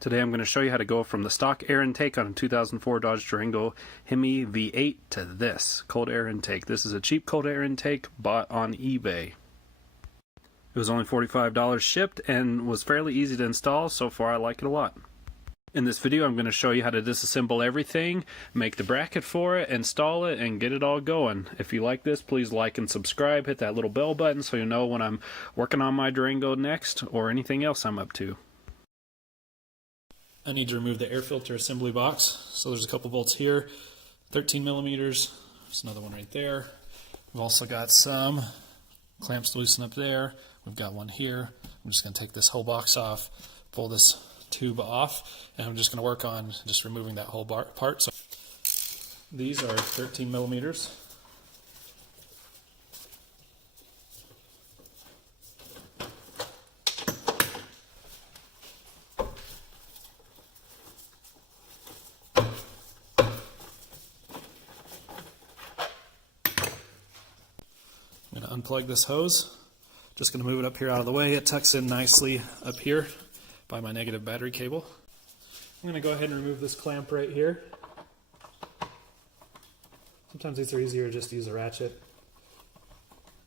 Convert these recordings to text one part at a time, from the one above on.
Today I'm going to show you how to go from the stock air intake on a 2004 Dodge Durango HEMI V8 to this cold air intake. This is a cheap cold air intake bought on eBay. It was only $45 shipped and was fairly easy to install. So far I like it a lot. In this video I'm going to show you how to disassemble everything, make the bracket for it, install it, and get it all going. If you like this, please like and subscribe. Hit that little bell button so you know when I'm working on my Durango next or anything else I'm up to. I need to remove the air filter assembly box. So there's a couple bolts here, 13 millimeters. There's another one right there. We've also got some clamps to loosen up there. We've got one here. I'm just going to take this whole box off, pull this tube off, and I'm just going to work on just removing that whole part. So these are 13 millimeters. I'm going to unplug this hose. Just going to move it up here out of the way. It tucks in nicely up here by my negative battery cable. I'm going to go ahead and remove this clamp right here. Sometimes these are easier just to use a ratchet.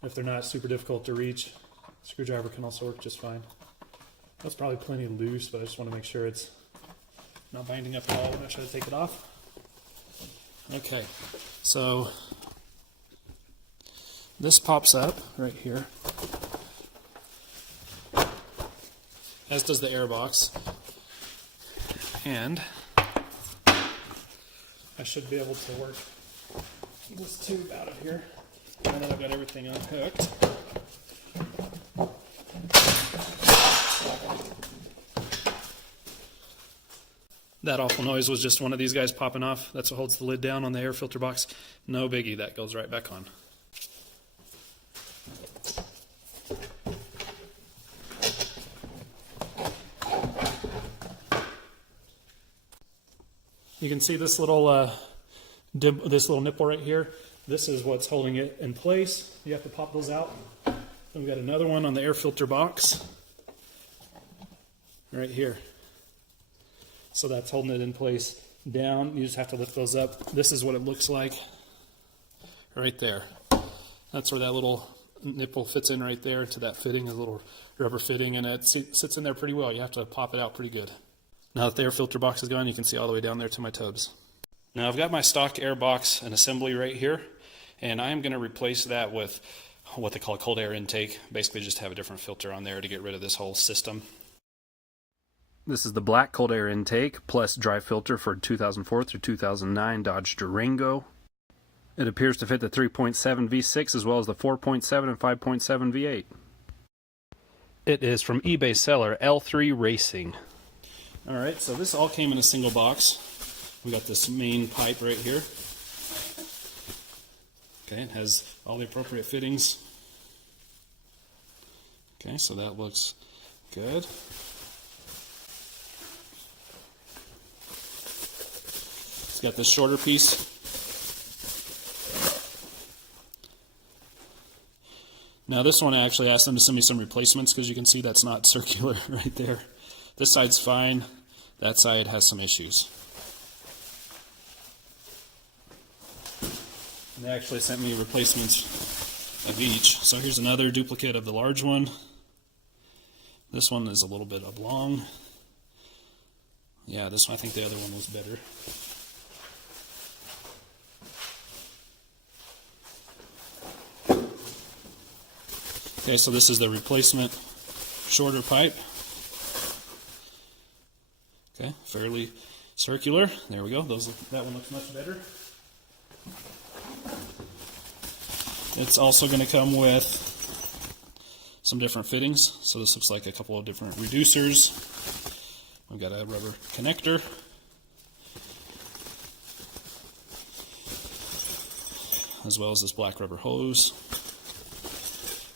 If they're not super difficult to reach, a screwdriver can also work just fine. That's probably plenty loose, but I just want to make sure it's not binding up at all when I try to take it off. Okay, so this pops up right here, as does the air box, and I should be able to work this tube out of here now that I've got everything unhooked. That awful noise was just one of these guys popping off. That's what holds the lid down on the air filter box. No biggie, that goes right back on. You can see this little nipple right here. This is what's holding it in place. You have to pop those out. Then we've got another one on the air filter box right here. So that's holding it in place down. You just have to lift those up. This is what it looks like right there. That's where that little nipple fits in right there to that fitting, a little rubber fitting, and it sits in there pretty well. You have to pop it out pretty good. Now that the air filter box is gone, you can see all the way down there to my tubs. Now I've got my stock air box and assembly right here, and I am going to replace that with what they call a cold air intake. Basically just have a different filter on there to get rid of this whole system. This is the black cold air intake plus dry filter for 2004 through 2009 Dodge Durango. It appears to fit the 3.7 V6 as well as the 4.7 and 5.7 V8. It is from eBay seller L3 Racing. Alright, so this all came in a single box. We got this main pipe right here. Okay, it has all the appropriate fittings. Okay, so that looks good. It's got this shorter piece. Now this one I actually asked them to send me some replacements because you can see that's not circular right there. This side's fine, that side has some issues. And they actually sent me replacements of each. So here's another duplicate of the large one. This one is a little bit oblong. Yeah, this one, I think the other one was better. Okay, so this is the replacement shorter pipe. Okay, fairly circular. There we go. That one looks much better. It's also going to come with some different fittings. So this looks like a couple of different reducers. We've got a rubber connector. As well as this black rubber hose.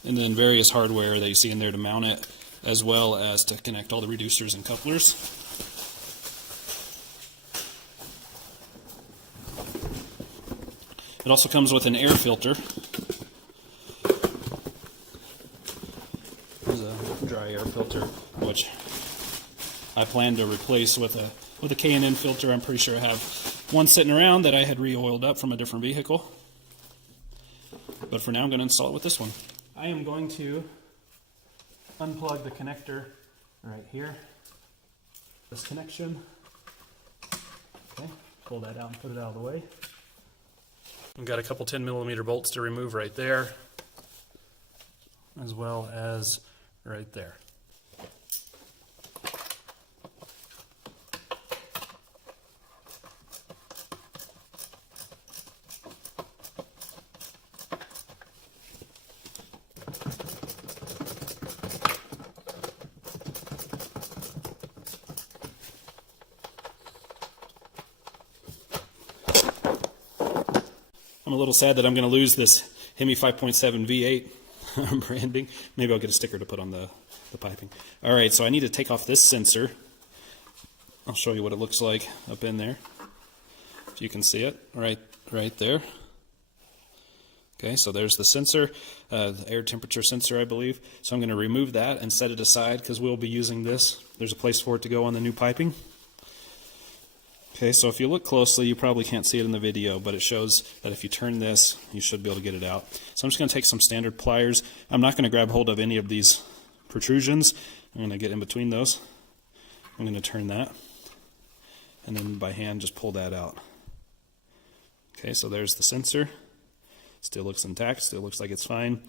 And then various hardware that you see in there to mount it, as well as to connect all the reducers and couplers. It also comes with an air filter. There's a dry air filter, which I plan to replace with a K&N filter. I'm pretty sure I have one sitting around that I had re-oiled up from a different vehicle. But for now, I'm going to install it with this one. I am going to unplug the connector right here. This connection. Okay, pull that out and put it out of the way. We've got a couple 10mm bolts to remove right there, as well as right there. I'm a little sad that I'm going to lose this HEMI 5.7 V8 branding. Maybe I'll get a sticker to put on the piping. All right, so I need to take off this sensor. I'll show you what it looks like up in there. If you can see it, right there. Okay, so there's the sensor, the air temperature sensor, I believe. So I'm going to remove that and set it aside because we'll be using this. There's a place for it to go on the new piping. Okay, so if you look closely, you probably can't see it in the video, but it shows that if you turn this, you should be able to get it out. So I'm just going to take some standard pliers. I'm not going to grab hold of any of these protrusions. I'm going to get in between those. I'm going to turn that, and then by hand just pull that out. Okay, so there's the sensor. Still looks intact, still looks like it's fine.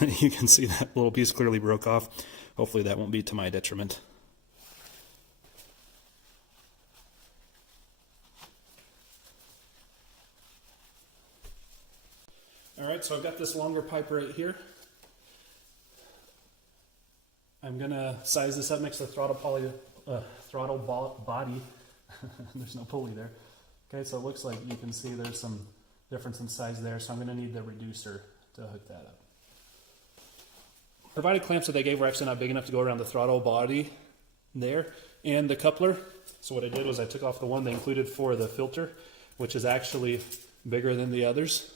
You can see that little piece clearly broke off. Hopefully that won't be to my detriment. Alright, so I've got this longer pipe right here. I'm going to size this up next to the throttle body. There's no pulley there. Okay, so it looks like you can see there's some difference in size there, so I'm going to need the reducer to hook that up. Provided clamps that they gave were actually not big enough to go around the throttle body there and the coupler. So what I did was I took off the one they included for the filter, which is actually bigger than the others.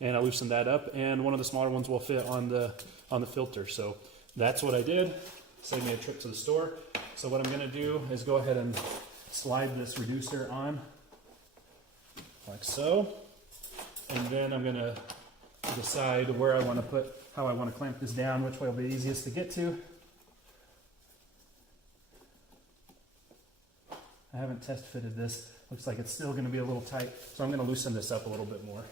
And I loosened that up, and one of the smaller ones will fit on the filter. So that's what I did. Saved me a trip to the store. So what I'm going to do is go ahead and slide this reducer on, like so. And then I'm going to decide where I want to put, how I want to clamp this down, which way will be easiest to get to. I haven't test fitted this. Looks like it's still going to be a little tight, so I'm going to loosen this up a little bit more.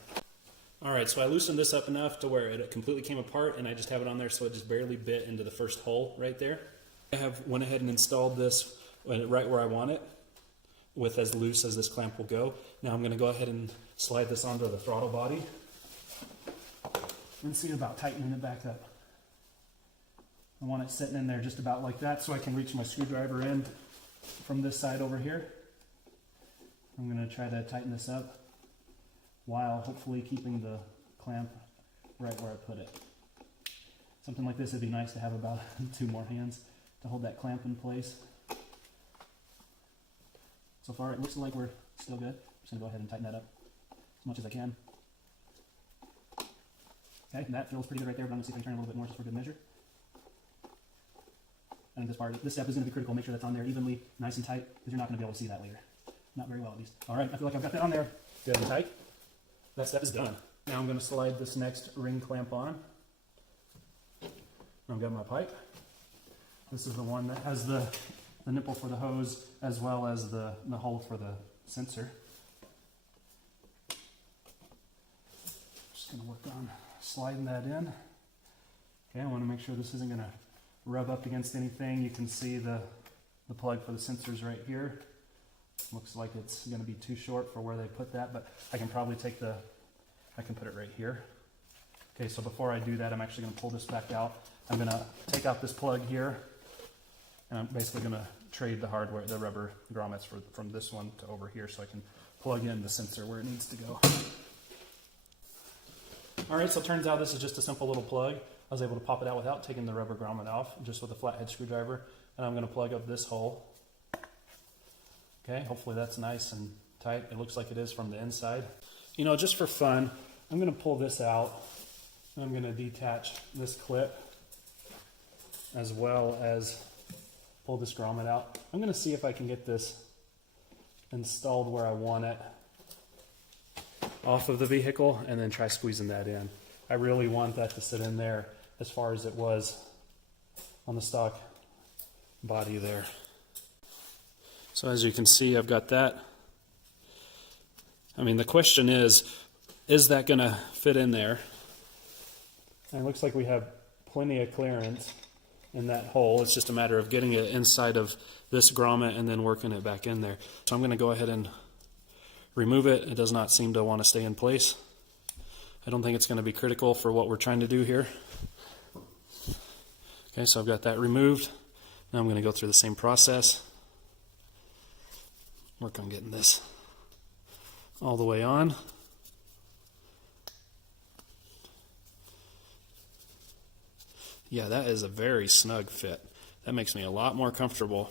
Alright, so I loosened this up enough to where it completely came apart, and I just have it on there so it just barely bit into the first hole right there. I went ahead and installed this right where I want it, with as loose as this clamp will go. Now I'm going to go ahead and slide this onto the throttle body and see about tightening it back up. I want it sitting in there just about like that so I can reach my screwdriver in from this side over here. I'm going to try to tighten this up, while hopefully keeping the clamp right where I put it. Something like this would be nice to have about 2 more hands to hold that clamp in place. So far it looks like we're still good. I'm just going to go ahead and tighten that up as much as I can. Okay, that feels pretty good right there, but I'm going to see if I can turn it a little bit more just for good measure. And this step is going to be critical. Make sure that's on there evenly, nice and tight, because you're not going to be able to see that later. Not very well at least. Alright, I feel like I've got that on there good and tight. That step is done. Now I'm going to slide this next ring clamp on. I've got my pipe. This is the one that has the nipple for the hose as well as the hole for the sensor. Just going to work on sliding that in. Okay, I want to make sure this isn't going to rub up against anything. You can see the plug for the sensors right here. Looks like it's going to be too short for where they put that, but I can probably I can put it right here. Okay, so before I do that, I'm actually going to pull this back out. I'm going to take out this plug here, and I'm basically going to trade the hardware, the rubber grommets from this one to over here so I can plug in the sensor where it needs to go. Alright, so it turns out this is just a simple little plug. I was able to pop it out without taking the rubber grommet off, just with a flathead screwdriver, and I'm going to plug up this hole. Okay, hopefully that's nice and tight. It looks like it is from the inside. You know, just for fun, I'm going to pull this out, and I'm going to detach this clip, as well as pull this grommet out. I'm going to see if I can get this installed where I want it off of the vehicle and then try squeezing that in. I really want that to sit in there as far as it was on the stock body there. So as you can see, I've got that. I mean, the question is that going to fit in there? And it looks like we have plenty of clearance in that hole. It's just a matter of getting it inside of this grommet and then working it back in there. So I'm going to go ahead and remove it. It does not seem to want to stay in place. I don't think it's going to be critical for what we're trying to do here. Okay, so I've got that removed. Now I'm going to go through the same process. Work on getting this all the way on. Yeah, that is a very snug fit. That makes me a lot more comfortable.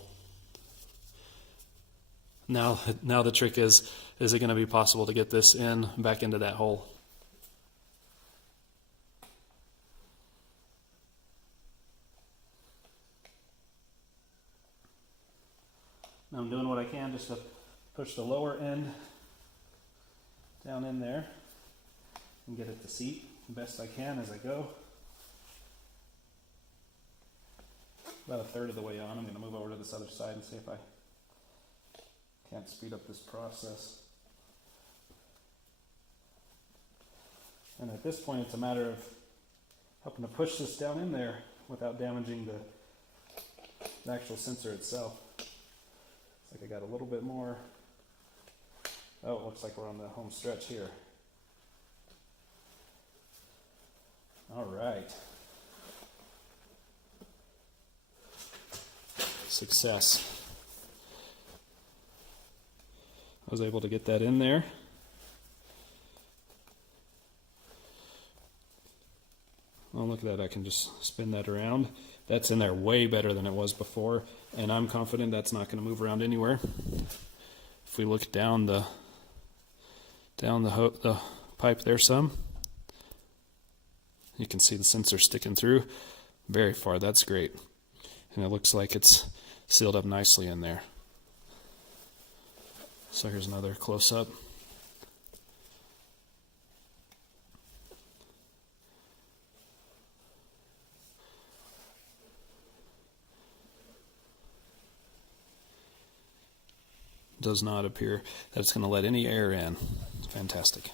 Now the trick is it going to be possible to get this back into that hole? Now I'm doing what I can just to push the lower end down in there and get it to seat the best I can as I go. About a third of the way on. I'm going to move over to this other side and see if I can't speed up this process. And at this point, it's a matter of helping to push this down in there without damaging the actual sensor itself. Looks like I got a little bit more. Oh, it looks like we're on the home stretch here. All right. Success. I was able to get that in there. Oh, look at that. I can just spin that around. That's in there way better than it was before, and I'm confident that's not going to move around anywhere. If we look down the pipe there some, you can see the sensor sticking through very far. That's great. And it looks like it's sealed up nicely in there. So here's another close-up. Does not appear that it's going to let any air in. Fantastic.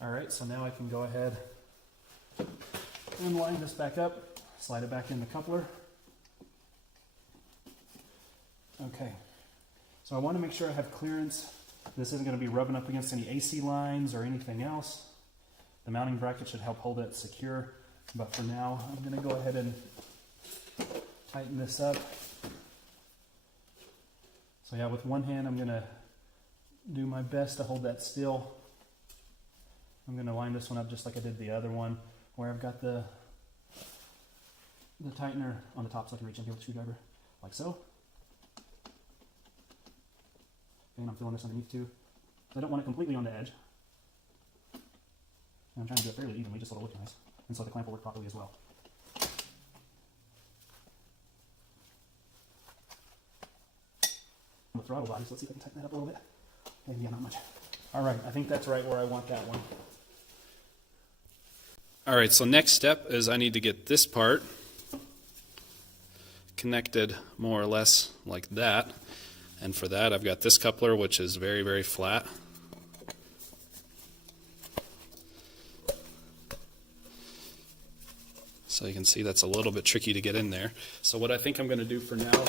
All right, so now I can go ahead and line this back up, slide it back in the coupler. Okay, so I want to make sure I have clearance. This isn't going to be rubbing up against any AC lines or anything else. The mounting bracket should help hold it secure, but for now I'm going to go ahead and tighten this up. So yeah, with one hand I'm going to do my best to hold that still. I'm going to line this one up just like I did the other one, where I've got the tightener on the top so I can reach in here with a screwdriver, like so. And I'm throwing this underneath too. I don't want it completely on the edge. And I'm trying to do it fairly evenly just so it'll look nice, and so the clamp will work properly as well. The throttle body, so let's see if I can tighten that up a little bit. Maybe not much. All right, I think that's right where I want that one. All right, so next step is I need to get this part connected more or less like that. And for that, I've got this coupler, which is very, very flat. So you can see that's a little bit tricky to get in there. So what I think I'm going to do for now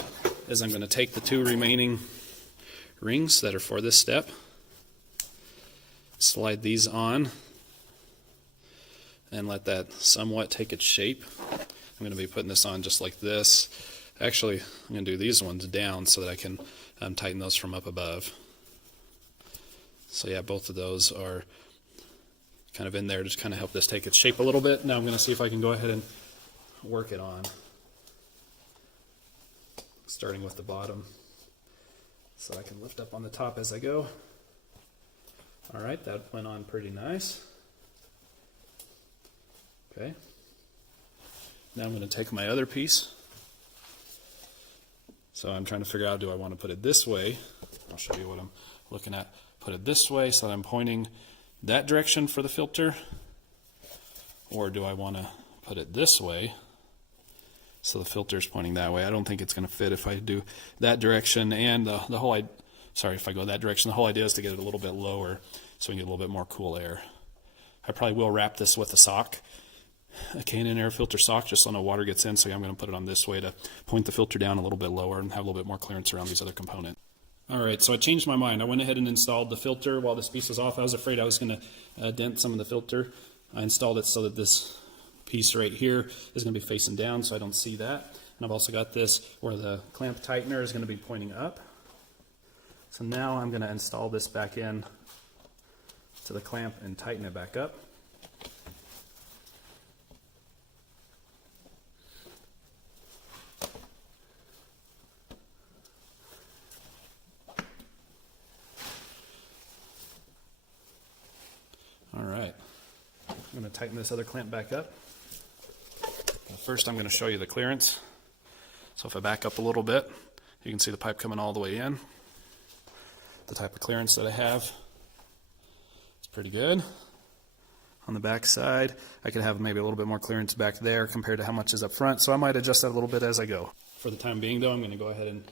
is I'm going to take the two remaining rings that are for this step, slide these on, and let that somewhat take its shape. I'm going to be putting this on just like this. Actually, I'm going to do these ones down so that I can tighten those from up above. So yeah, both of those are kind of in there to just kind of help this take its shape a little bit. Now I'm going to see if I can go ahead and work it on, starting with the bottom, so I can lift up on the top as I go. All right, that went on pretty nice. Okay. Now I'm going to take my other piece So I'm trying to figure out, do I want to put it this way? I'll show you what I'm looking at. Put it this way so that I'm pointing that direction for the filter, or do I want to put it this way so the filter is pointing that way? I don't think it's going to fit if I do that direction, and the whole if I go that direction, the whole idea is to get it a little bit lower so we can get a little bit more cool air. I probably will wrap this with a sock, a K&N air filter sock, just so no water gets in. So I'm going to put it on this way to point the filter down a little bit lower and have a little bit more clearance around these other components. All right, so I changed my mind. I went ahead and installed the filter while this piece was off. I was afraid I was going to dent some of the filter. I installed it so that this piece right here is going to be facing down so I don't see that. And I've also got this where the clamp tightener is going to be pointing up. So now I'm going to install this back in to the clamp and tighten it back up. All right, I'm going to tighten this other clamp back up. First I'm going to show you the clearance. So if I back up a little bit, you can see the pipe coming all the way in. The type of clearance that I have, it's pretty good. On the back side, I could have maybe a little bit more clearance back there compared to how much is up front, so I might adjust that a little bit as I go. For the time being though, I'm going to go ahead and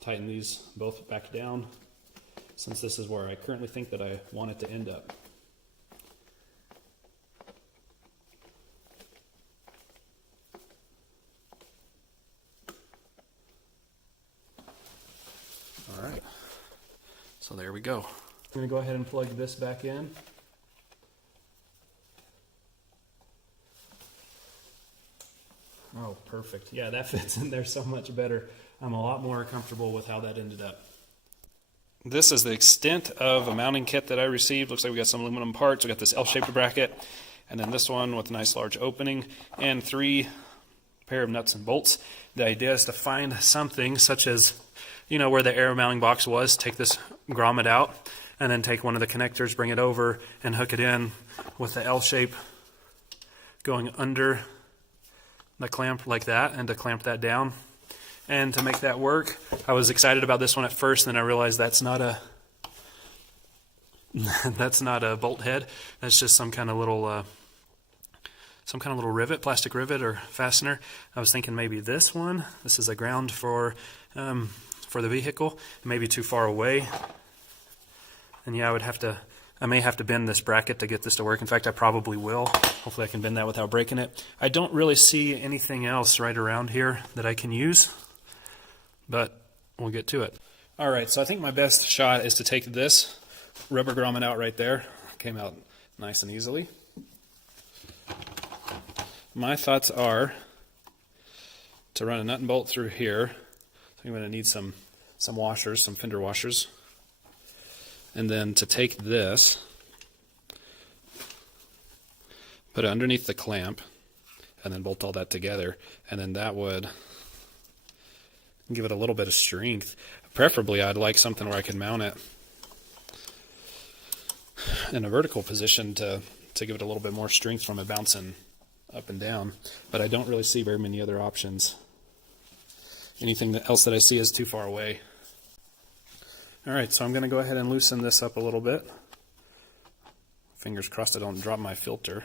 tighten these both back down, since this is where I currently think that I want it to end up. All right. So there we go. I'm going to go ahead and plug this back in. Oh, perfect. Yeah, that fits in there so much better. I'm a lot more comfortable with how that ended up. This is the extent of a mounting kit that I received. Looks like we got some aluminum parts. We got this L-shaped bracket, and then this one with a nice large opening, and 3 pair of nuts and bolts. The idea is to find something such as, you know, where the air mounting box was, take this grommet out, and then take one of the connectors, bring it over, and hook it in with the L shape going under the clamp like that, and to clamp that down. And to make that work, I was excited about this one at first, then I realized that's not a bolt head. That's just some kind of little rivet, plastic rivet or fastener. I was thinking maybe this one. This is a ground for the vehicle. It may be too far away. And yeah, I may have to bend this bracket to get this to work. In fact, I probably will. Hopefully I can bend that without breaking it. I don't really see anything else right around here that I can use, but we'll get to it. All right, so I think my best shot is to take this rubber grommet out right there. Came out nice and easily. My thoughts are to run a nut and bolt through here. So I'm going to need some washers, some fender washers. And then to take this, put it underneath the clamp, and then bolt all that together. And then that would give it a little bit of strength. Preferably, I'd like something where I can mount it in a vertical position to give it a little bit more strength from it bouncing up and down. But I don't really see very many other options. Anything else that I see is too far away. All right, so I'm going to go ahead and loosen this up a little bit. Fingers crossed I don't drop my filter.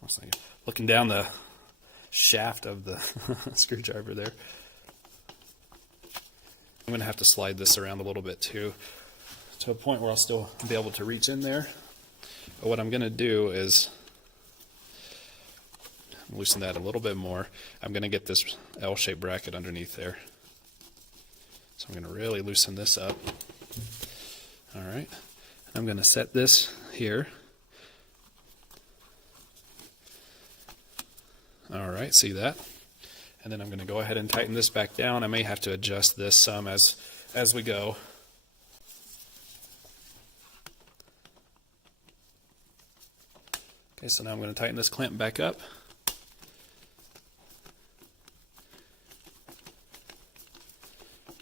I was looking down the shaft of the screwdriver there. I'm going to have to slide this around a little bit too, to a point where I'll still be able to reach in there. But what I'm going to do is loosen that a little bit more. I'm going to get this L-shaped bracket underneath there. So I'm going to really loosen this up. All right. I'm going to set this here. All right, see that? And then I'm going to go ahead and tighten this back down. I may have to adjust this some as we go. Okay, so now I'm going to tighten this clamp back up.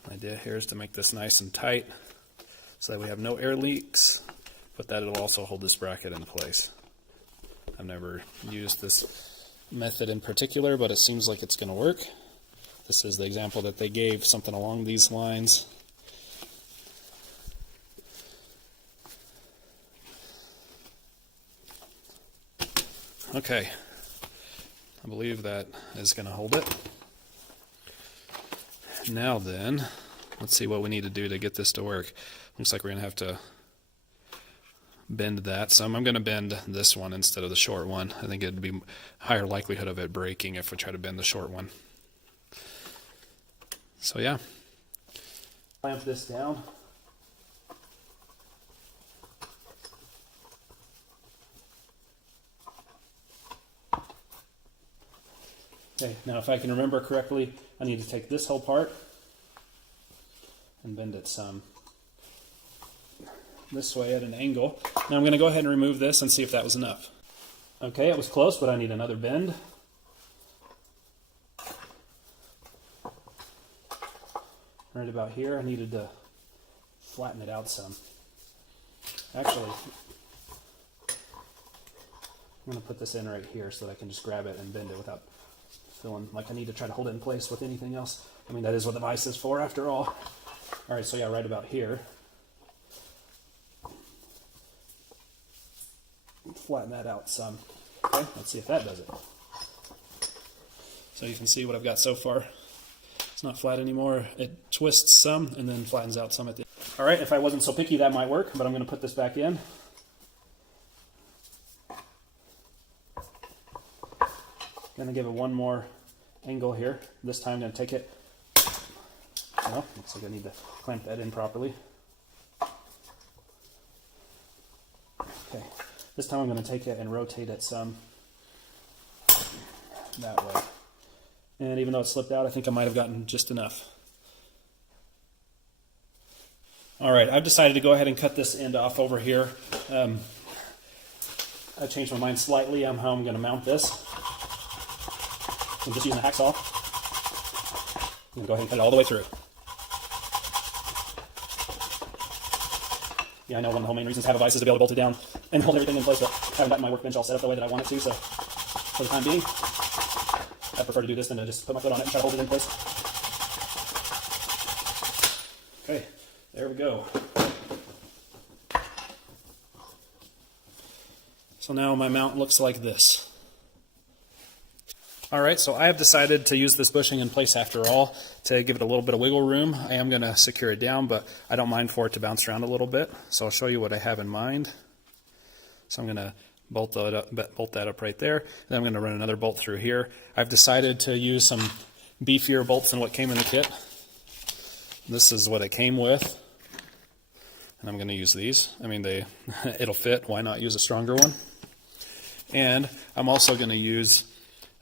The idea here is to make this nice and tight so that we have no air leaks, but that it'll also hold this bracket in place. I've never used this method in particular, but it seems like it's going to work. This is the example that they gave, something along these lines. Okay, I believe that is going to hold it. Now then, let's see what we need to do to get this to work. Looks like we're going to have to bend that some. I'm going to bend this one instead of the short one. I think it'd be higher likelihood of it breaking if we try to bend the short one. So yeah. Clamp this down. Okay, now if I can remember correctly, I need to take this whole part and bend it some this way at an angle. Now I'm going to go ahead and remove this and see if that was enough. Okay, it was close, but I need another bend. Right about here, I needed to flatten it out some. Actually, I'm going to put this in right here so that I can just grab it and bend it without feeling like I need to try to hold it in place with anything else. I mean, that is what the vise is for after all. All right, so yeah, right about here. Flatten that out some. Okay, let's see if that does it. So you can see what I've got so far. It's not flat anymore. It twists some and then flattens out some at the end. All right, if I wasn't so picky, that might work, but I'm going to put this back in. Going to give it one more angle here. This time I'm going to take it. Well, looks like I need to clamp that in properly. Okay, this time I'm going to take it and rotate it some that way. And even though it slipped out, I think I might have gotten just enough. All right, I've decided to go ahead and cut this end off over here. I changed my mind slightly on how I'm going to mount this. I'm just using a hacksaw. I'm going to go ahead and cut it all the way through. Yeah, I know one of the whole main reasons to have a vise is to be able to bolt it down and hold everything in place, but I haven't gotten my workbench all set up the way that I want it to, so for the time being, I prefer to do this than to just put my foot on it and try to hold it in place. Okay, there we go. So now my mount looks like this. All right, so I have decided to use this bushing in place after all to give it a little bit of wiggle room. I am going to secure it down, but I don't mind for it to bounce around a little bit. So I'll show you what I have in mind. So I'm going to bolt that up right there. Then I'm going to run another bolt through here. I've decided to use some beefier bolts than what came in the kit. This is what it came with. And I'm going to use these. I mean, it'll fit. Why not use a stronger one? And I'm also going to use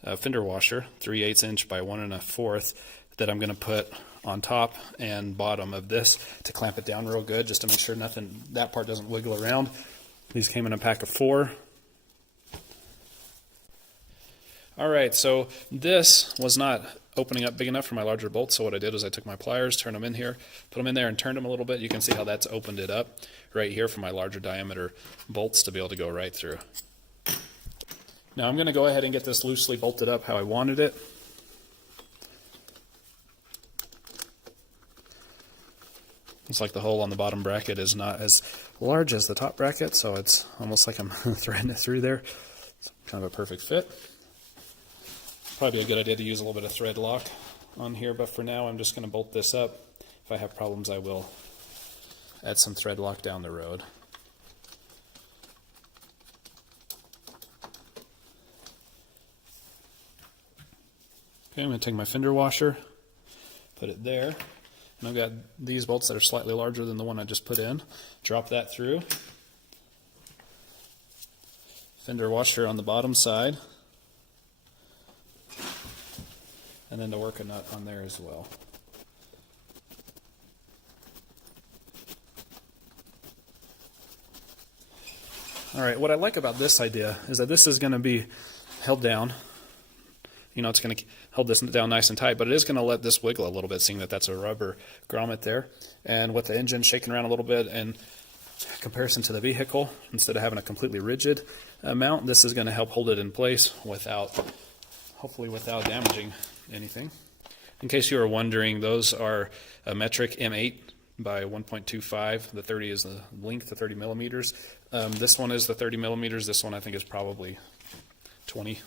a fender washer, 3/8 inch by 1 1/4, that I'm going to put on top and bottom of this to clamp it down real good, just to make sure that part doesn't wiggle around. These came in a pack of 4. All right, so this was not opening up big enough for my larger bolts, so what I did was I took my pliers, turned them in here, put them in there and turned them a little bit. You can see how that's opened it up right here for my larger diameter bolts to be able to go right through. Now I'm going to go ahead and get this loosely bolted up how I wanted it. Looks like the hole on the bottom bracket is not as large as the top bracket, so it's almost like I'm threading it through there. It's kind of a perfect fit. Probably a good idea to use a little bit of thread lock on here, but for now I'm just going to bolt this up. If I have problems, I will add some thread lock down the road. Okay, I'm going to take my fender washer, put it there, and I've got these bolts that are slightly larger than the one I just put in. Drop that through. Fender washer on the bottom side, and then to work a nut on there as well. All right, what I like about this idea is that this is going to be held down. You know, it's going to hold this down nice and tight, but it is going to let this wiggle a little bit, seeing that that's a rubber grommet there. And with the engine shaking around a little bit in comparison to the vehicle, instead of having a completely rigid mount, this is going to help hold it in place hopefully without damaging anything. In case you were wondering, those are a metric M8 by 1.25. The 30 is the length, the 30 millimeters. This one is the 30 millimeters. This one I think is probably 20,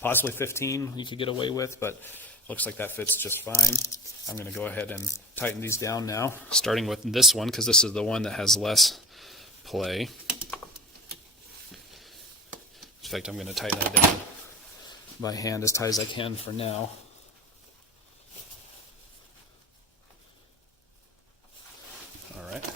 possibly 15 you could get away with, but looks like that fits just fine. I'm going to go ahead and tighten these down now, starting with this one because this is the one that has less play. In fact, I'm going to tighten that down by hand as tight as I can for now. All right.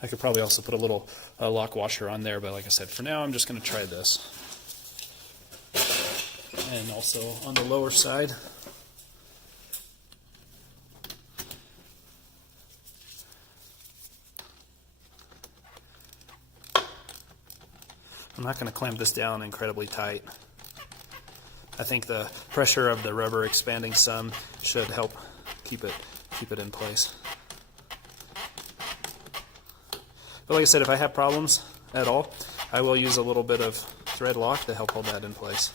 I could probably also put a little lock washer on there, but like I said, for now I'm just going to try this. And also on the lower side, I'm not going to clamp this down incredibly tight. I think the pressure of the rubber expanding some should help keep it in place. But like I said, if I have problems at all, I will use a little bit of thread lock to help hold that in place.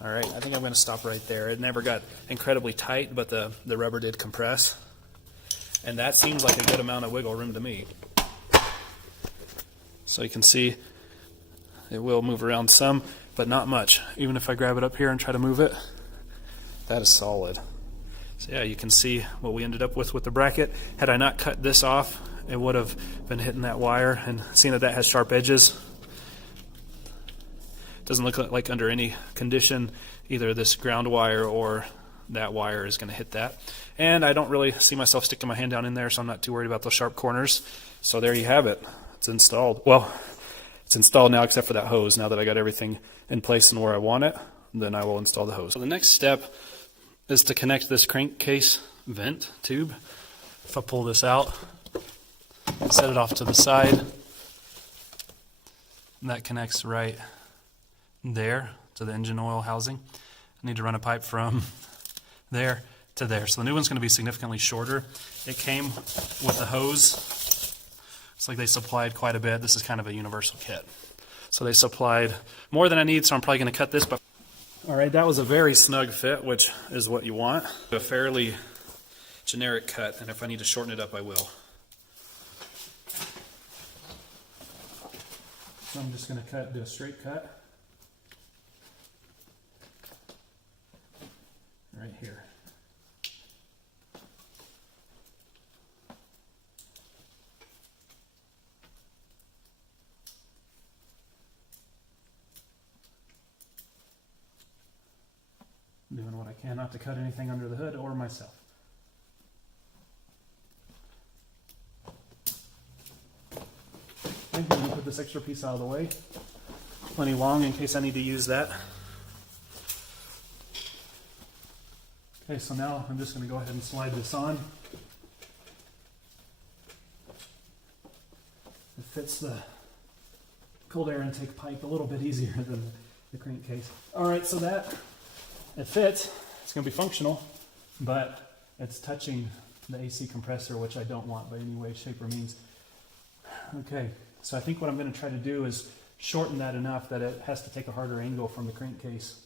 All right, I think I'm going to stop right there. It never got incredibly tight, but the rubber did compress. And that seems like a good amount of wiggle room to me. So you can see it will move around some, but not much. Even if I grab it up here and try to move it, that is solid. So yeah, you can see what we ended up with the bracket. Had I not cut this off, it would have been hitting that wire, and seeing that that has sharp edges, doesn't look like under any condition either this ground wire or that wire is going to hit that. And I don't really see myself sticking my hand down in there, so I'm not too worried about those sharp corners. So there you have it. It's installed. Well, it's installed now except for that hose. Now that I got everything in place and where I want it, then I will install the hose. So the next step is to connect this crankcase vent tube. If I pull this out, set it off to the side, and that connects right there to the engine oil housing. I need to run a pipe from there to there. So the new one's going to be significantly shorter. It came with the hose. It's like they supplied quite a bit. This is kind of a universal kit. So they supplied more than I need, so I'm probably going to cut this. But all right, that was a very snug fit, which is what you want. A fairly generic cut, and if I need to shorten it up, I will. So I'm just going to do a straight cut right here. Doing what I can not to cut anything under the hood or myself. I'm going to put this extra piece out of the way. Plenty long in case I need to use that. Okay, so now I'm just going to go ahead and slide this on. It fits the cold air intake pipe a little bit easier than the crankcase. All right, so that it fits. It's going to be functional, but it's touching the AC compressor, which I don't want by any way, shape, or means. Okay, so I think what I'm going to try to do is shorten that enough that it has to take a harder angle from the crankcase.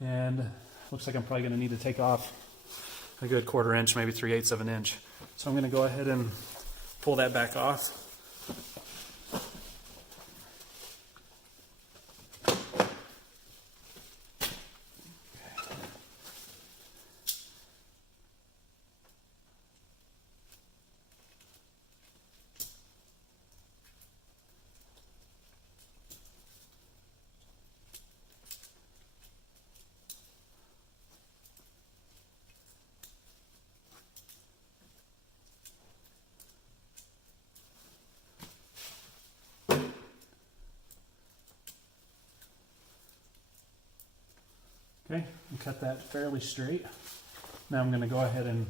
And looks like I'm probably going to need to take off a good 1/4 inch, maybe 3/8 of an inch. So I'm going to go ahead and pull that back off. Okay, and cut that fairly straight. Now I'm going to go ahead and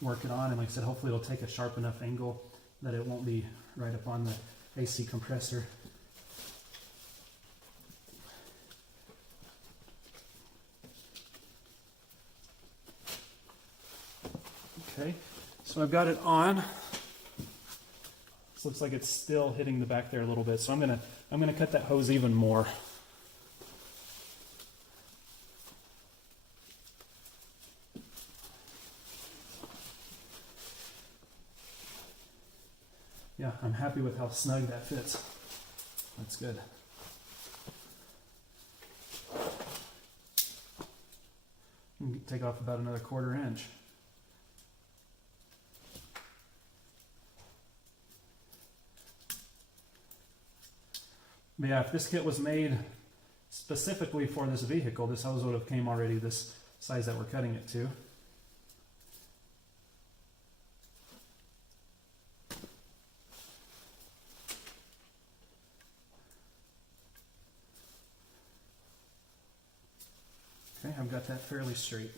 work it on, and like I said, hopefully it'll take a sharp enough angle that it won't be right up on the AC compressor. Okay, so I've got it on. This looks like it's still hitting the back there a little bit, so I'm gonna cut that hose even more. Yeah, I'm happy with how snug that fits. That's good. Take off about another 1/4 inch. But yeah, if this kit was made specifically for this vehicle, this hose would have came already this size that we're cutting it to. Okay, I've got that fairly straight.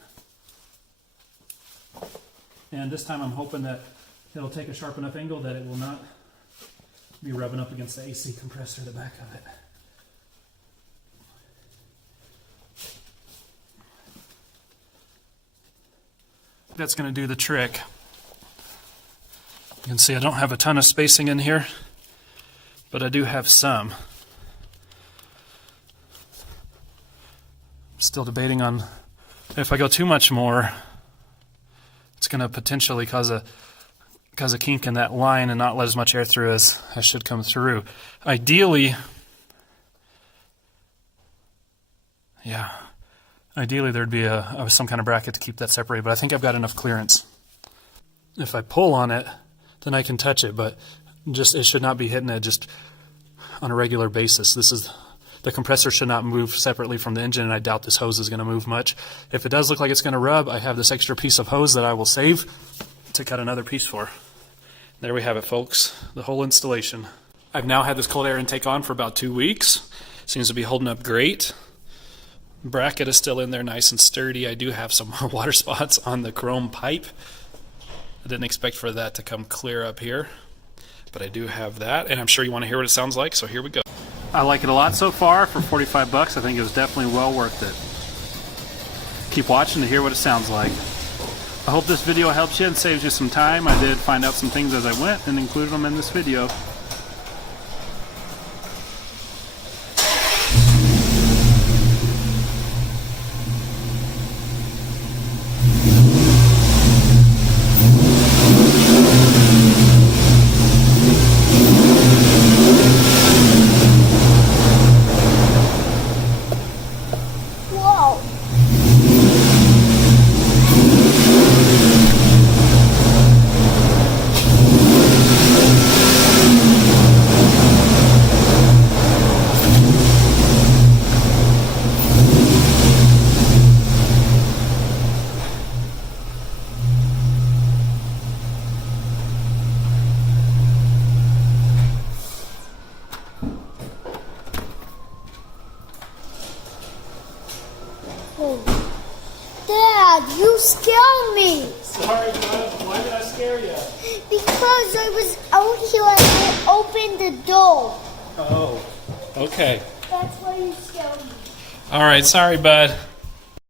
And this time I'm hoping that it'll take a sharp enough angle that it will not be rubbing up against the AC compressor, the back of it. That's going to do the trick. You can see I don't have a ton of spacing in here, but I do have some. Still debating on if I go too much more, it's going to potentially cause a kink in that line and not let as much air through as should come through. Ideally there'd be some kind of bracket to keep that separated, but I think I've got enough clearance. If I pull on it, then I can touch it, but it should not be hitting it just on a regular basis. The compressor should not move separately from the engine, and I doubt this hose is going to move much. If it does look like it's going to rub, I have this extra piece of hose that I will save to cut another piece for. There we have it, folks, the whole installation. I've now had this cold air intake on for about 2 weeks. Seems to be holding up great. Bracket is still in there nice and sturdy. I do have some water spots on the chrome pipe. I didn't expect for that to come clear up here, but I do have that, and I'm sure you want to hear what it sounds like, so here we go. I like it a lot so far. For 45 bucks, I think it was definitely well worth it. Keep watching to hear what it sounds like. I hope this video helps you and saves you some time. I did find out some things as I went and included them in this video. Dad, you scared me. Sorry, bud. Why did I scare you? Because I was out here and I opened the door. Oh, okay. That's why you scared me. All right, sorry, bud.